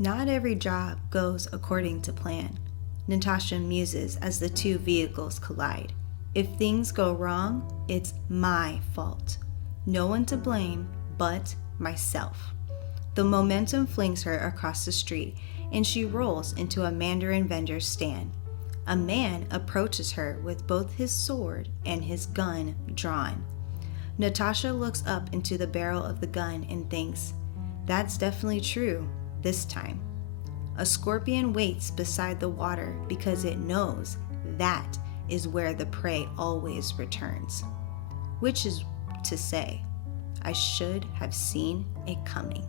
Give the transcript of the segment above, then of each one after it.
Not every job goes according to plan. Natasha muses as the two vehicles collide. If things go wrong, it's my fault. No one to blame but myself. The momentum flings her across the street, and she rolls into a Mandarin vendor's stand. A man approaches her with both his sword and his gun drawn. Natasha looks up into the barrel of the gun and thinks, that's definitely true this time. A scorpion waits beside the water because it knows that is where the prey always returns. Which is to say, I should have seen it coming.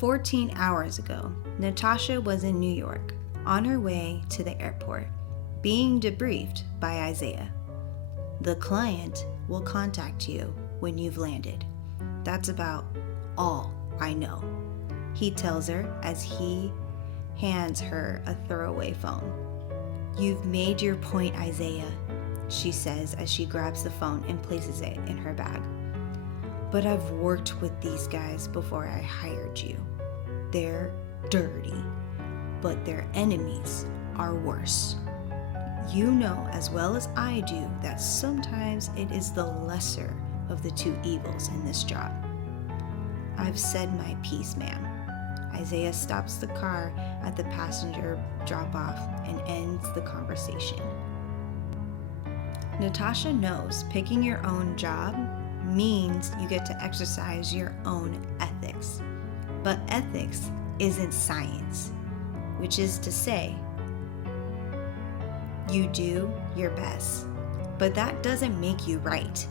14 hours ago, Natasha was in New York, on her way to the airport, being debriefed by Isaiah. The client will contact you when you've landed. That's about all I know, he tells her as he hands her a throwaway phone. You've made your point, Isaiah, she says as she grabs the phone and places it in her bag. But I've worked with these guys before I hired you. They're dirty, but their enemies are worse. You know as well as I do that sometimes it is the lesser of the two evils in this job. I've said my piece, ma'am. Isaiah stops the car at the passenger drop-off and ends the conversation. Natasha knows picking your own job means you get to exercise your own ethics. But ethics isn't science, which is to say, you do your best, but that doesn't make you right.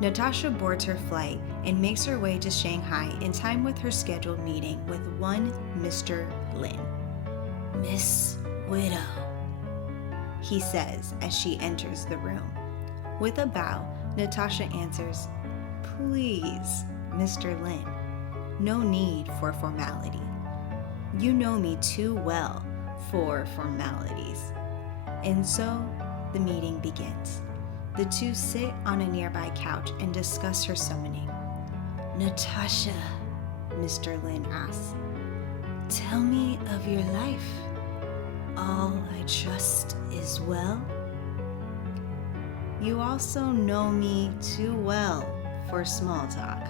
Natasha boards her flight and makes her way to Shanghai in time with her scheduled meeting with one Mr. Lin. Miss Widow, he says as she enters the room. With a bow, Natasha answers, Please, Mr. Lin. No need for formality. You know me too well for formalities. And so the meeting begins. The two sit on a nearby couch and discuss her summoning. Natasha, Mr. Lin asks, tell me of your life. All I trust is well. You also know me too well for small talk,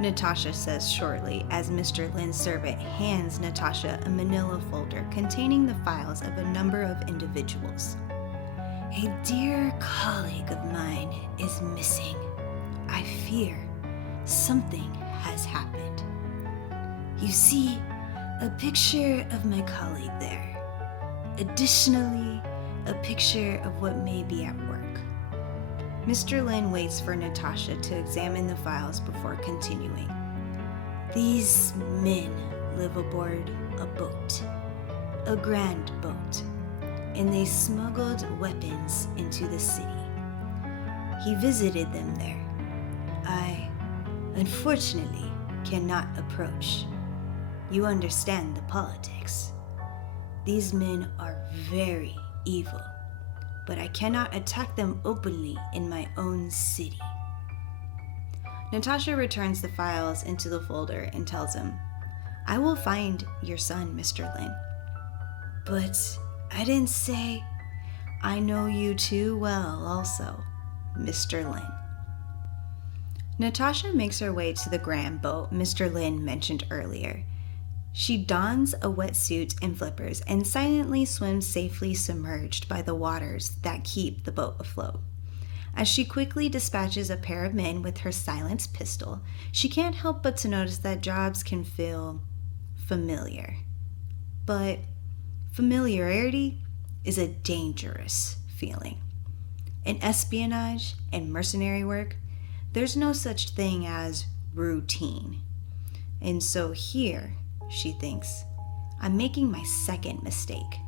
Natasha says shortly as Mr. Lin's servant hands Natasha a manila folder containing the files of a number of individuals. A dear colleague of mine is missing. I fear something has happened. You see a picture of my colleague there. Additionally, a picture of what may be at work. Mr. Lin waits for Natasha to examine the files before continuing. These men live aboard a boat, a grand boat, and they smuggled weapons into the city. He visited them there. I, unfortunately, cannot approach. You understand the politics. These men are very evil, but I cannot attack them openly in my own city. Natasha returns the files into the folder and tells him, I will find your son, Mr. Lin. But I didn't say I know you too well also, Mr. Lin. Natasha makes her way to the grand boat Mr. Lin mentioned earlier. She dons a wetsuit and flippers and silently swims safely submerged by the waters that keep the boat afloat. As she quickly dispatches a pair of men with her silenced pistol, she can't help but to notice that jobs can feel familiar. But familiarity is a dangerous feeling. In espionage and mercenary work, there's no such thing as routine. And so here, she thinks, I'm making my second mistake.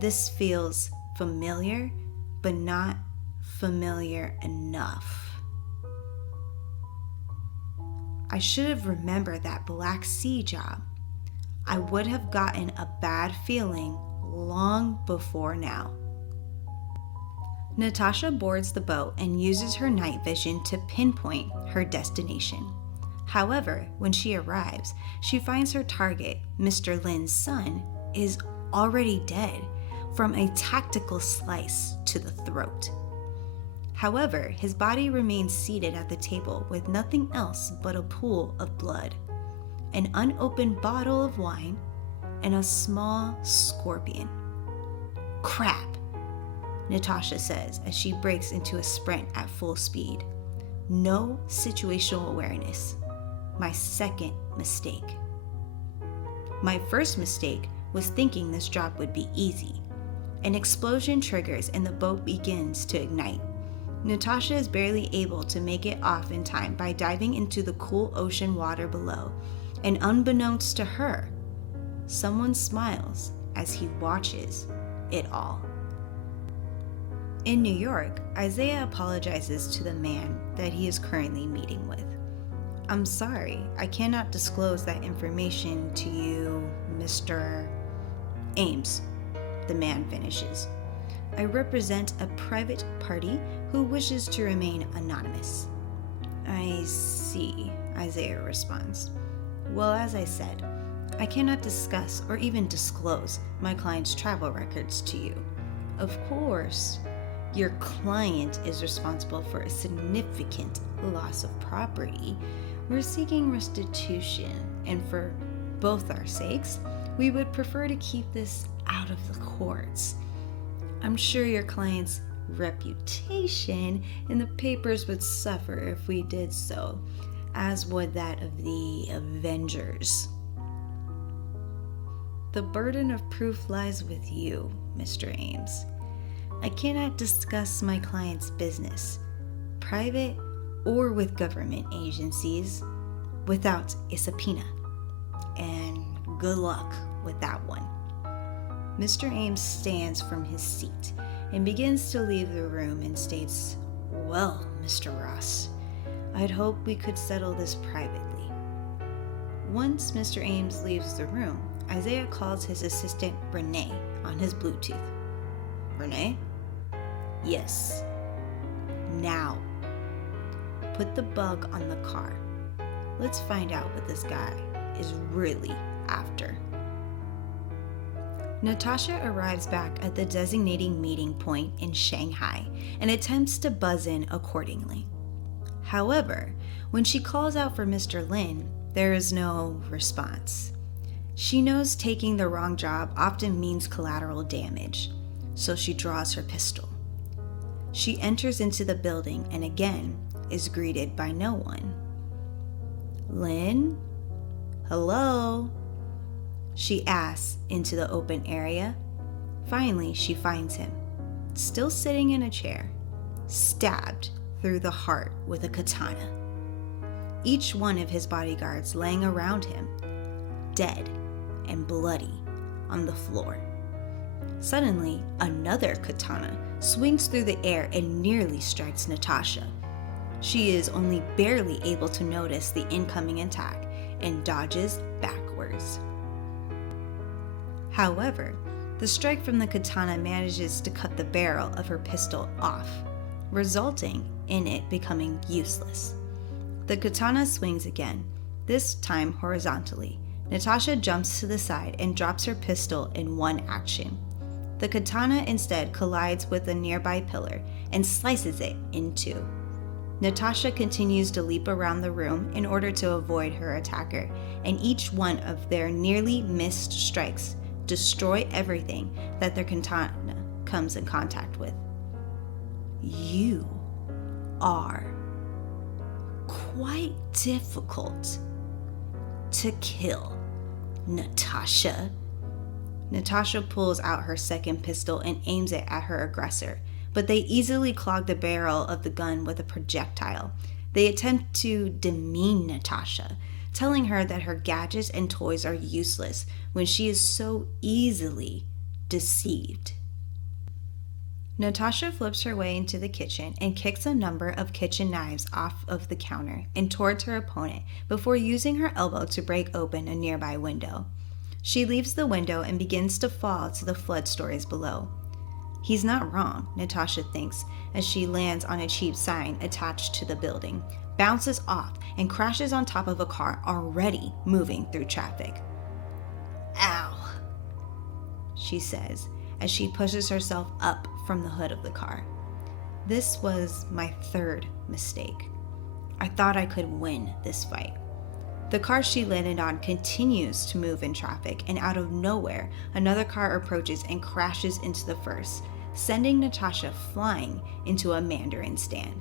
This feels familiar, but not familiar enough. I should have remembered that Black Sea job. I would have gotten a bad feeling long before now. Natasha boards the boat and uses her night vision to pinpoint her destination. However, when she arrives, she finds her target, Mr. Lin's son, is already dead from a tactical slice to the throat. However, his body remains seated at the table with nothing else but a pool of blood, an unopened bottle of wine, and a small scorpion. "Crap," Natasha says as she breaks into a sprint at full speed. No situational awareness. My second mistake. My first mistake was thinking this job would be easy. An explosion triggers and the boat begins to ignite. Natasha is barely able to make it off in time by diving into the cool ocean water below, and unbeknownst to her, someone smiles as he watches it all. In New York, Isaiah apologizes to the man that he is currently meeting with. "I'm sorry, I cannot disclose that information to you, Mr. Ames," the man finishes. "I represent a private party who wishes to remain anonymous." "I see," Isaiah responds. "Well, as I said, I cannot discuss or even disclose my client's travel records to you. Of course, your client is responsible for a significant loss of property. We're seeking restitution, and for both our sakes, we would prefer to keep this out of the courts. I'm sure your client's reputation in the papers would suffer if we did so, as would that of the Avengers. The burden of proof lies with you, Mr. Ames. I cannot discuss my client's business, private or with government agencies, without a subpoena. And good luck with that one." Mr. Ames stands from his seat and begins to leave the room and states, "Well, Mr. Ross, I'd hope we could settle this privately." Once Mr. Ames leaves the room, Isaiah calls his assistant Renee on his Bluetooth. "Renee?" "Yes. Now, put the bug on the car. Let's find out what this guy is really after." Natasha arrives back at the designating meeting point in Shanghai and attempts to buzz in accordingly. However, when she calls out for Mr. Lin, there is no response. She knows taking the wrong job often means collateral damage, so she draws her pistol. She enters into the building and again is greeted by no one. "Lin? Hello?" she asks into the open area. Finally, she finds him, still sitting in a chair, stabbed through the heart with a katana. Each one of his bodyguards laying around him, dead and bloody on the floor. Suddenly, another katana swings through the air and nearly strikes Natasha. She is only barely able to notice the incoming attack and dodges backwards. However, the strike from the katana manages to cut the barrel of her pistol off, resulting in it becoming useless. The katana swings again, this time horizontally. Natasha jumps to the side and drops her pistol in one action. The katana instead collides with a nearby pillar and slices it in two. Natasha continues to leap around the room in order to avoid her attacker, and each one of their nearly missed strikes destroy everything that their katana comes in contact with. "You are quite difficult to kill, Natasha." Natasha pulls out her second pistol and aims it at her aggressor, but they easily clog the barrel of the gun with a projectile. They attempt to demean Natasha, telling her that her gadgets and toys are useless when she is so easily deceived. Natasha flips her way into the kitchen and kicks a number of kitchen knives off of the counter and towards her opponent before using her elbow to break open a nearby window. She leaves the window and begins to fall to the flood stories below. He's not wrong, Natasha thinks, as she lands on a cheap sign attached to the building, bounces off, and crashes on top of a car already moving through traffic. "Ow," she says as she pushes herself up from the hood of the car. "This was my third mistake. I thought I could win this fight." The car she landed on continues to move in traffic, and out of nowhere, another car approaches and crashes into the first, sending Natasha flying into a Mandarin stand.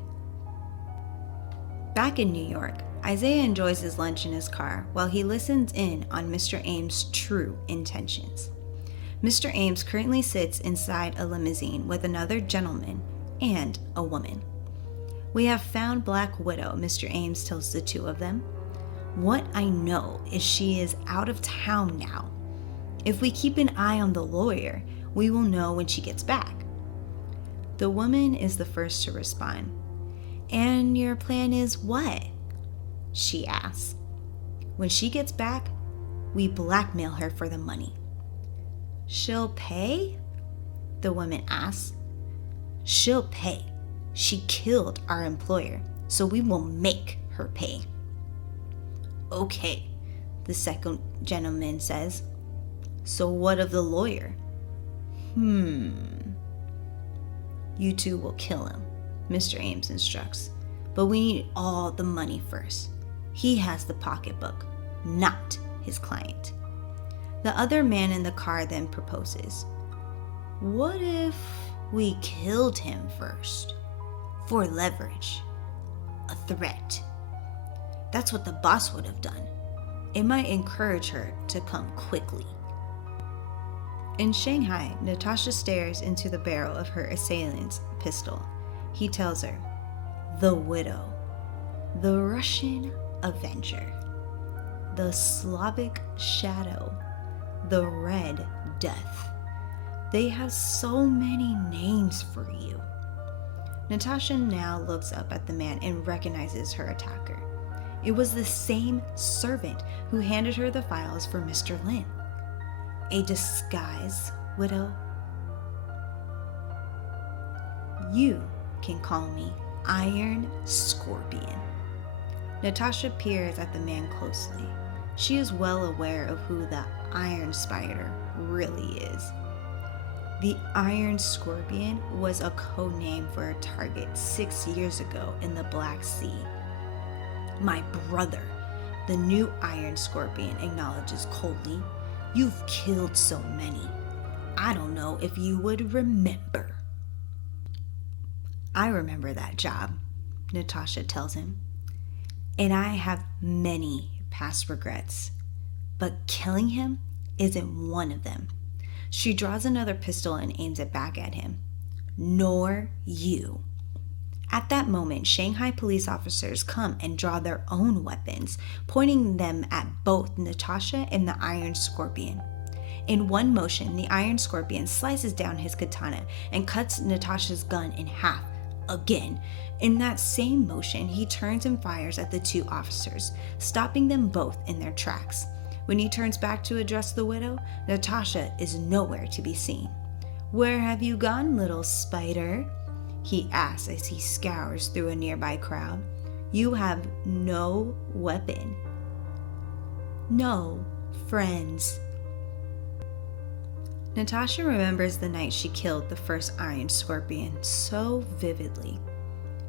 Back in New York, Isaiah enjoys his lunch in his car while he listens in on Mr. Ames' true intentions. Mr. Ames currently sits inside a limousine with another gentleman and a woman. "We have found Black Widow," Mr. Ames tells the two of them. "What I know is she is out of town now. If we keep an eye on the lawyer, we will know when she gets back." The woman is the first to respond. "And your plan is what?" she asks. "When she gets back, we blackmail her for the money." "She'll pay?" the woman asks. "She'll pay. She killed our employer, so we will make her pay." "Okay," the second gentleman says. "So what of the lawyer?" "You two will kill him," Mr. Ames instructs. "But we need all the money first. He has the pocketbook, not his client." The other man in the car then proposes, "What if we killed him first? For leverage. A threat. That's what the boss would have done. It might encourage her to come quickly." In Shanghai, Natasha stares into the barrel of her assailant's pistol. He tells her, "The Widow, the Russian Avenger, the Slavic Shadow, the Red Death. They have so many names for you." Natasha now looks up at the man and recognizes her attacker. It was the same servant who handed her the files for Mr. Lin. "A disguise, widow?" "You can call me Iron Scorpion." Natasha peers at the man closely. She is well aware of who the Iron Spider really is. The Iron Scorpion was a code name for a target 6 years ago in the Black Sea. "My brother, the new Iron Scorpion," acknowledges coldly. "You've killed so many. I don't know if you would remember." "I remember that job," Natasha tells him. "And I have many past regrets. But killing him isn't one of them." She draws another pistol and aims it back at him. "Nor you." At that moment, Shanghai police officers come and draw their own weapons, pointing them at both Natasha and the Iron Scorpion. In one motion, the Iron Scorpion slices down his katana and cuts Natasha's gun in half again. In that same motion, he turns and fires at the two officers, stopping them both in their tracks. When he turns back to address the widow, Natasha is nowhere to be seen. "Where have you gone, little spider?" he asks as he scours through a nearby crowd. "You have no weapon. No friends." Natasha remembers the night she killed the first Iron Scorpion so vividly.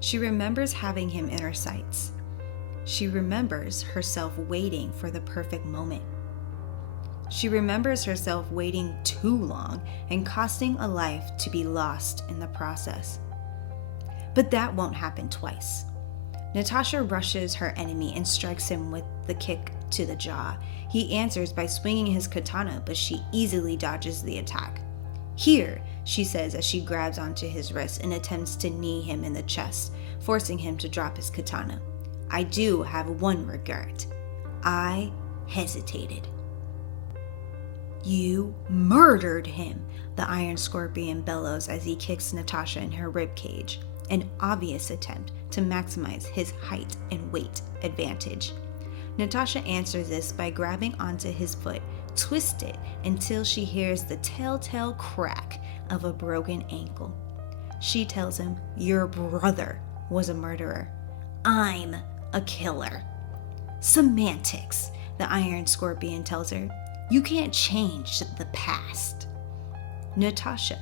She remembers having him in her sights. She remembers herself waiting for the perfect moment. She remembers herself waiting too long and costing a life to be lost in the process. But that won't happen twice. Natasha rushes her enemy and strikes him with the kick to the jaw. He answers by swinging his katana, but she easily dodges the attack. "Here," she says as she grabs onto his wrist and attempts to knee him in the chest, forcing him to drop his katana. "I do have one regret. I hesitated." "You murdered him," the Iron Scorpion bellows as he kicks Natasha in her ribcage, an obvious attempt to maximize his height and weight advantage. Natasha answers this by grabbing onto his foot, twists it until she hears the telltale crack of a broken ankle. She tells him, "Your brother was a murderer. I'm a killer. Semantics, the Iron Scorpion tells her. You can't change the past. Natasha,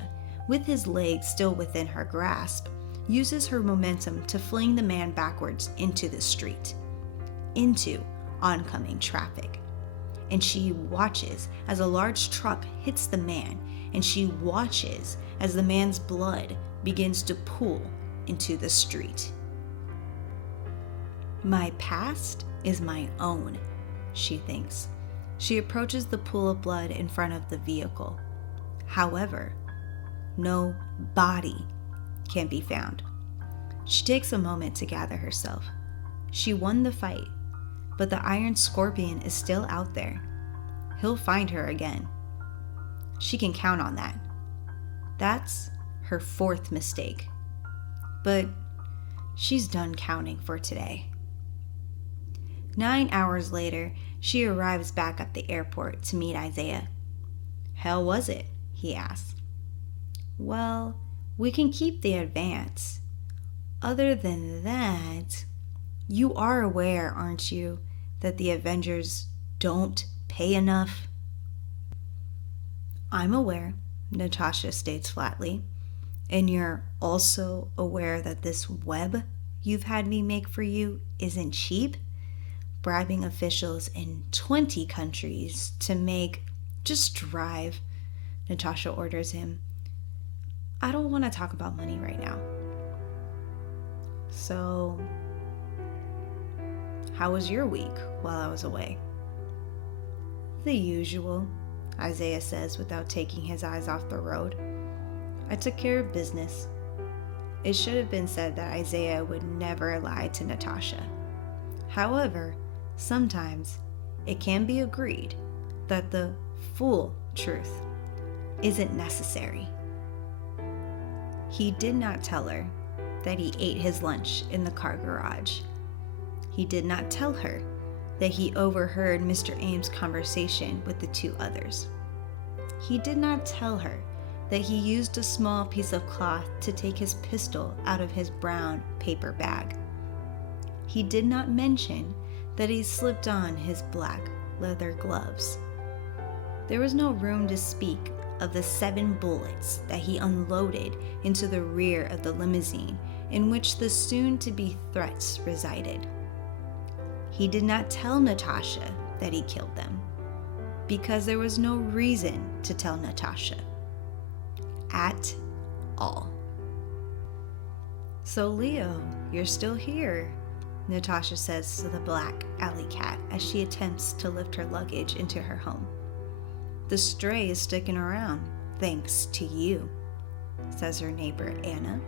with his legs still within her grasp, uses her momentum to fling the man backwards into the street, into oncoming traffic. And she watches as a large truck hits the man, and she watches as the man's blood begins to pool into the street. My past is my own, she thinks. She approaches the pool of blood in front of the vehicle. However, no body can be found. She takes a moment to gather herself. She won the fight, but the Iron Scorpion is still out there. He'll find her again. She can count on that. That's her 4th mistake. But she's done counting for today. 9 hours later, she arrives back at the airport to meet Isaiah. How was it? He asks. Well, we can keep the advance. Other than that, you are aware, aren't you, that the Avengers don't pay enough? I'm aware, Natasha states flatly. And you're also aware that this web you've had me make for you isn't cheap? Bribing officials in 20 countries to make... Just drive, Natasha orders him. I don't want to talk about money right now. So, how was your week while I was away? The usual, Isaiah says without taking his eyes off the road. I took care of business. It should have been said that Isaiah would never lie to Natasha. However, sometimes it can be agreed that the full truth isn't necessary. He did not tell her that he ate his lunch in the car garage. He did not tell her that he overheard Mr. Ames' conversation with the 2 others. He did not tell her that he used a small piece of cloth to take his pistol out of his brown paper bag. He did not mention that he slipped on his black leather gloves. There was no room to speak of the 7 bullets that he unloaded into the rear of the limousine in which the soon-to-be threats resided. He did not tell Natasha that he killed them, because there was no reason to tell Natasha. At all. So Leo, you're still here, Natasha says to the black alley cat as she attempts to lift her luggage into her home. The stray is sticking around, thanks to you, says her neighbor Anna,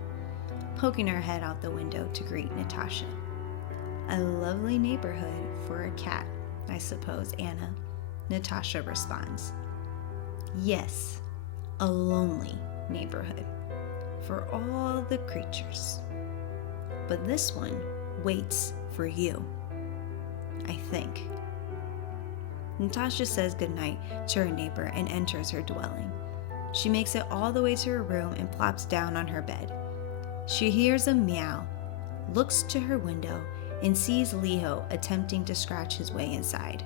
poking her head out the window to greet Natasha. A lovely neighborhood for a cat, I suppose, Anna, Natasha responds. Yes, a lonely neighborhood for all the creatures. But this one waits for you, I think. Natasha says goodnight to her neighbor and enters her dwelling. She makes it all the way to her room and plops down on her bed. She hears a meow, looks to her window, and sees Leo attempting to scratch his way inside.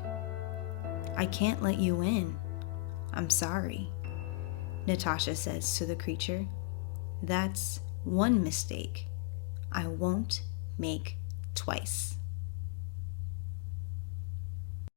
I can't let you in. I'm sorry, Natasha says to the creature. That's one mistake I won't make twice.